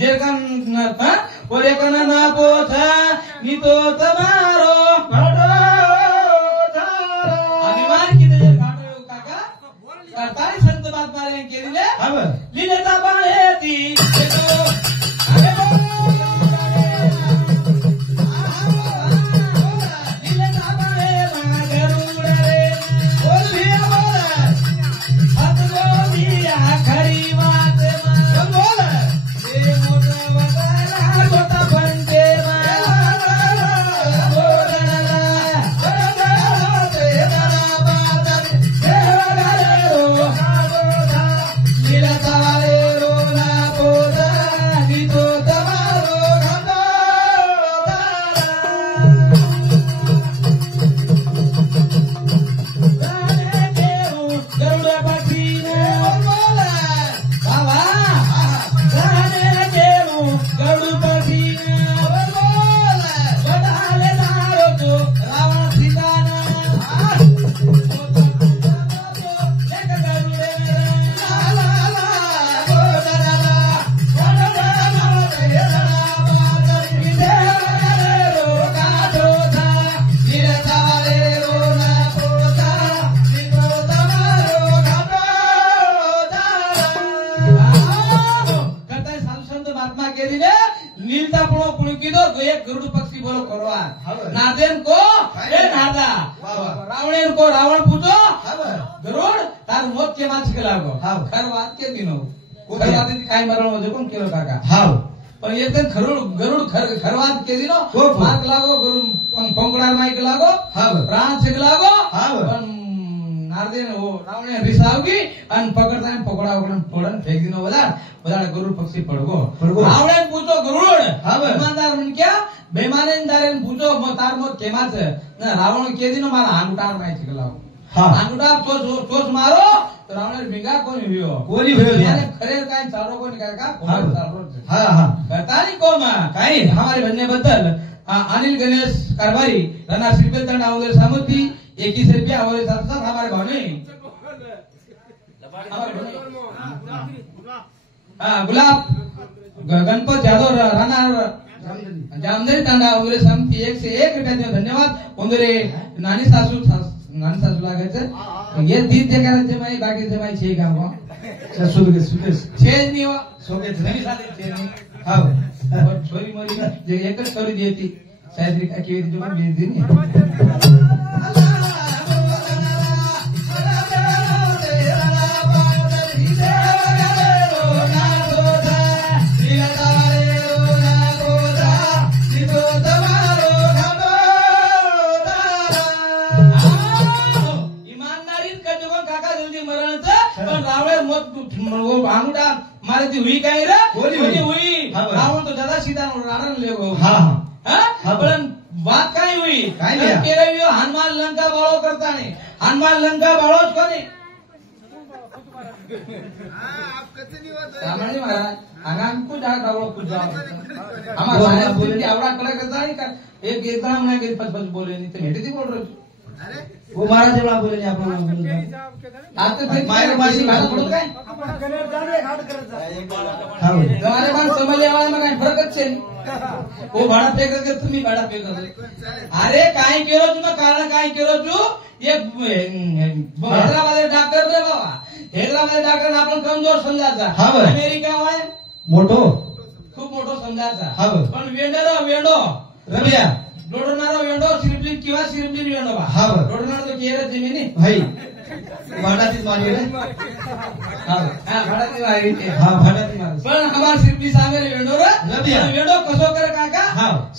जेकन बोले कन ना पोथा नी तो तमारो अभिमान किती जर काढो काका करताय संत महात्मा रे केले लिलेता बाळे ती रावण पूछो गरुड़ तार मोत के माछ के लागो खर बात के दिनो खर बात काय मरण हो कोण केलो काका हाव पण एकदम गरुड़ खरवात के दिनो मात लागो गरुड़ पंकड़ा माई के लागो हाव प्राण से लागो हाव पण नारदे ने वो रावण ने रिसावगी अन पकड़ता है पकड़ा उकड़न फोड़न फेंक दिनो बदा गरुड़ पक्षी पड़गो रावण ने पूछो गरुड़ हाव ईमानदार मन क्या बेईमानदार ने पूछो तार मोत के माछ ना रावण के दिनो मारा हांगुटार माई के लागो हांगुटार चोच मारो तो रावण भिंगा कोणी हुयो यानी खरे काय चारो कोणी काय का करतानी को काही हमारे बनने बद्दल अनिल गणेश कारभारी रना श्रीपेत तंड अवधर सामंती 21 रुपया अवधर साथ हमारे भावने गुलाब गणपत यादव राणा जामदरी तंड अवधर सामंती 101 रुपया धन्यवाद उंदरे नानी सासू लागायचं ये तीन ते करायचे माई बाकीचे माई छे काम छेज नाही सोबत नाही साधे छेज नाही हाव छोरी मोरी जे एकच करू देती सायद्री का केवी तुझ्या बेज दिनी अंगूठा मारे थी हुई कहीं रे हुई रावण तो ज्यादा सीधा रावण ले गो पण बात काय हुई केले हनुमान लंका बाळो करता नहीं हनुमान लंका बाळोच कोणी सामान्य महाराज आगाम को जा रावण को जा हमारा बोले आवडा कला करता नहीं का एक एकदम ना के पच बोले नहीं तो मेटे थी बोल रहे अरे वो महाराज जब आप बोले आपण आता ते मायर माशी भाषा बोलत काय हमारे बात समझ आवाज में काय फरकच छे वो भाड़ा पे करके तुम्ही भाड़ा पे कर अरे काय केलो तू कारण काय केलो तू एक हैदराबाद डॉक्टर रे बाबा हैदराबाद डॉक्टर आपण कमजोर समजायचा अमेरिका वाय मोठो खूप मोठो समजायचा पण वेंडो रबिया लोडणारा वेंडो सिरपली किंवा सिरपली वेंडो बा लोडणारा तो केरा जमिनी भाई भाडाची मागे रे भाडाची मागे भाडाची मागे पण हमार सिरपली सामे वेंडो रे रबिया वेंडो कसो करे काका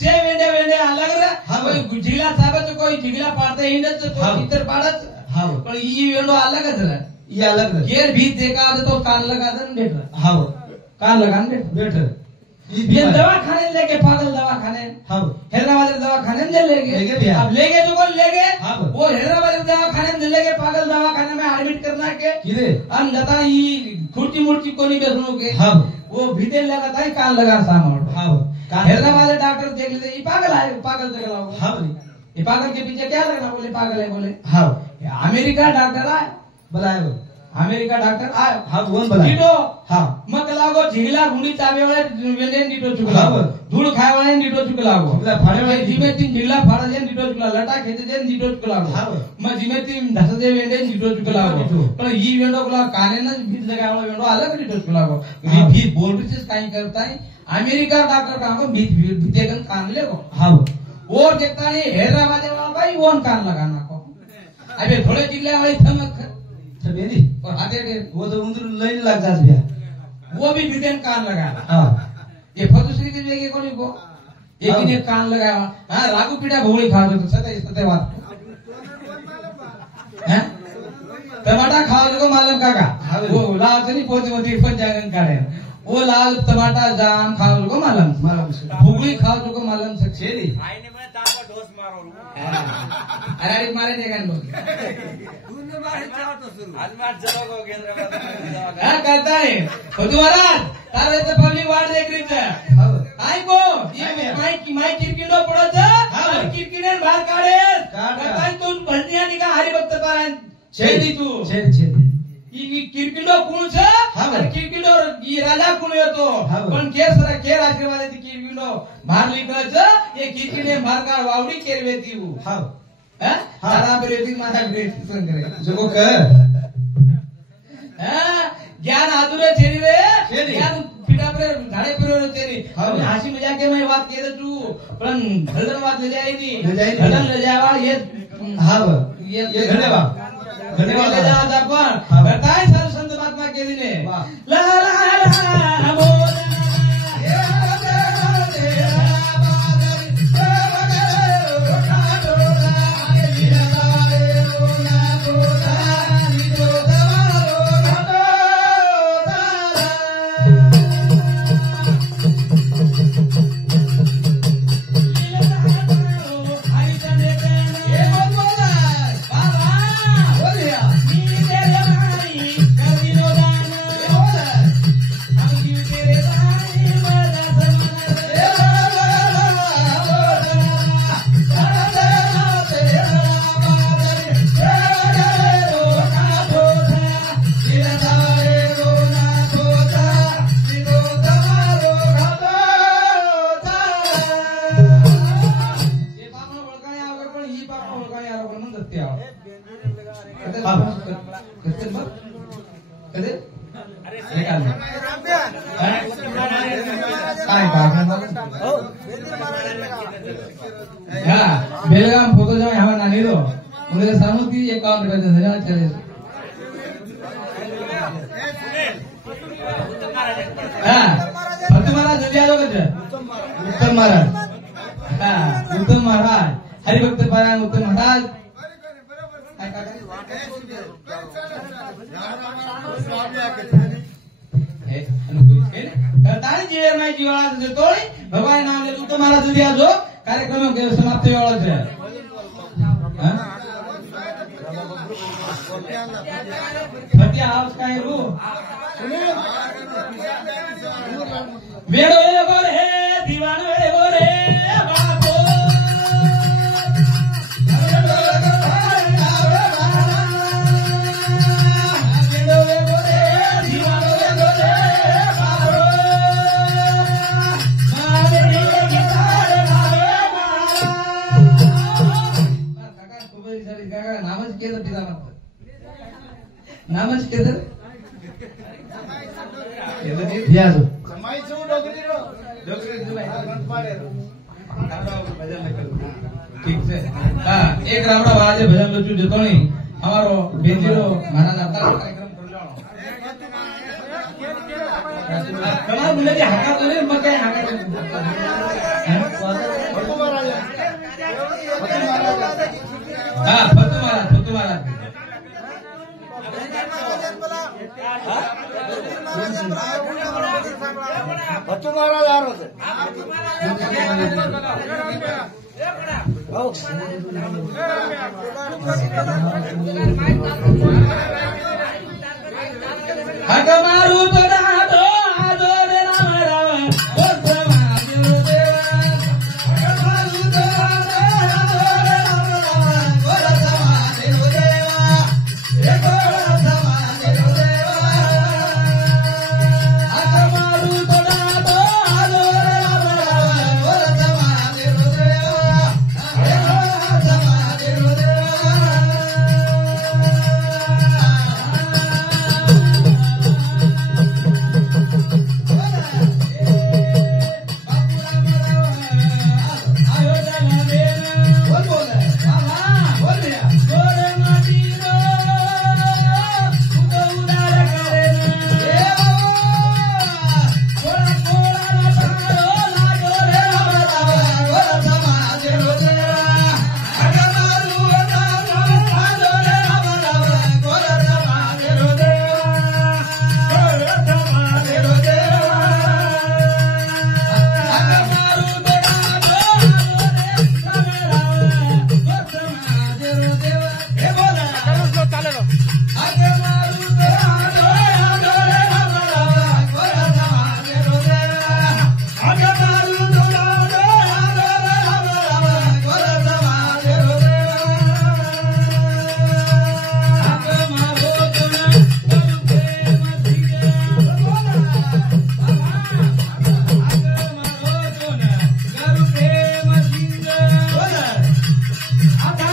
से वेंडे अलग रे कोई गुजिला साबे तो कोई जिगला पाड़ते हिंडत तो इतर पाड़त पण ई वेंडो अलगच रे ई अलग केर भी देखा तो कान लगा दन बैठ कान लगा बैठ ये दवाखाने लेके पागल दवाखाने हैदराबाद दवाखाने में ले गए अब ले गए तो कौन ले गए वो हैदराबाद दवाखाने में ले गए पागल दवाखाने में एडमिट करना के हम जता ये खुर्ची मुर्ची को नहीं बेचनो के वो भीतर लगा था कान लगा सामने हैदराबाद डॉक्टर देख लेते ये पागल है पागल देख लो ये पागल के पीछे क्या लगना बोले पागल है बोले अमेरिका डॉक्टर है बुलाए अमेरिका डॉक्टर हा वन बला नीटो हा मग लागो झिंगला गुंडी चावे वाले वेने नीटो चुकला धूल खाए वाले नीटो चुकला गो फाड़े वाले जिमे तीन झिंगला फाड़ा जे नीटो चुकला लटा खेते जे नीटो चुकला गो मग जिमे तीन धस जे वेने नीटो चुकला गो पण ही वेंडो कुला काने न भीत लगावला वेंडो अलग नीटो चुकला गो भी बोलबीच काही करताय अमेरिका डॉक्टर का भीत भीतेगन कान ले गो हा और देखता नहीं हैदराबाद वाला भाई वन कान लगाना को अबे थोड़े जिले वाले थमक बेनी और हाथे के वो तो उंदर लाइन लग जात बिया वो भी बिदेन कान लगाना हां ये फतुश्री की जगह कोनी को एक ने कान लगाया हां रागू पीड़ा भोळी खा दो सते बात हैं टमाटा खाओ को मालूम काका वो लाल से नहीं पोती मोती पण जागन काढे वो लाल टमाटा जाम खाओ को मालूम भोळी खाओ को मालूम सक्षेली आईने मैं ताको डोस मारो अरे मारे देगा बोल आज मार चलो केंद्र हाँ करता है तो तुम्हारा तारे तो पब्लिक वार्ड देख रही है आई को ये माई किरकिडो पड़ो छ और किरकिडे बाहर काढे करता तू भंडिया निका हरी भक्त पारायण छेदी तू छेदी ई किरकिडो कोण छ और किरकिडो ई राजा कोण येतो पण केर आशीर्वाद ती किरकिडो बाहर निकळ छ ये किरकिडे बाहर का वावडी केरवेती हूं हां हैं सारा ब्रेकिंग माथा ब्रेकिंग संग्रह जो कर हैं ज्ञान आधुरे छेरी रे ज्ञान पीड़ा पर झाड़े पर छेरी अब हंसी मजाक के मैं बात कह दे तू पण भलदन बात ले जाएगी भलदन ले जावा ये हां ये धन्यवाद ले जावा अपन बताए सारे संत महात्मा के दिने ला ला ला बोल बेलगाम फोटो जो यहाँ नानी रो मुझे सामूती एक काउंट कर दे चले हाँ फतेह महाराज जल्दी आ जाओ उत्तम महाराज हाँ उत्तम महाराज हरिभक्त पारायण उत्तम महाराज भगवान नाम ले उत्तम महाराज जल्दी आ जाओ कार्यक्रम के समाप्ति वाला है फतिया हाउस का है वो वेड़ो ये गोर है दीवान वेड़े गोर है बाबो नामच केदर यादो समाई छु डोगरी रो ठीक से हां एक रामड़ा बाजे भजन लचू जतो नहीं हमारो बेंजीरो माना नाता कार्यक्रम कर लो कमाल बोले जे हाका करे मके हाका हां फतु महाराज बच्चों महाराज आ रहे थे हट मारू तो राधो आदो रे राम राम गोद आता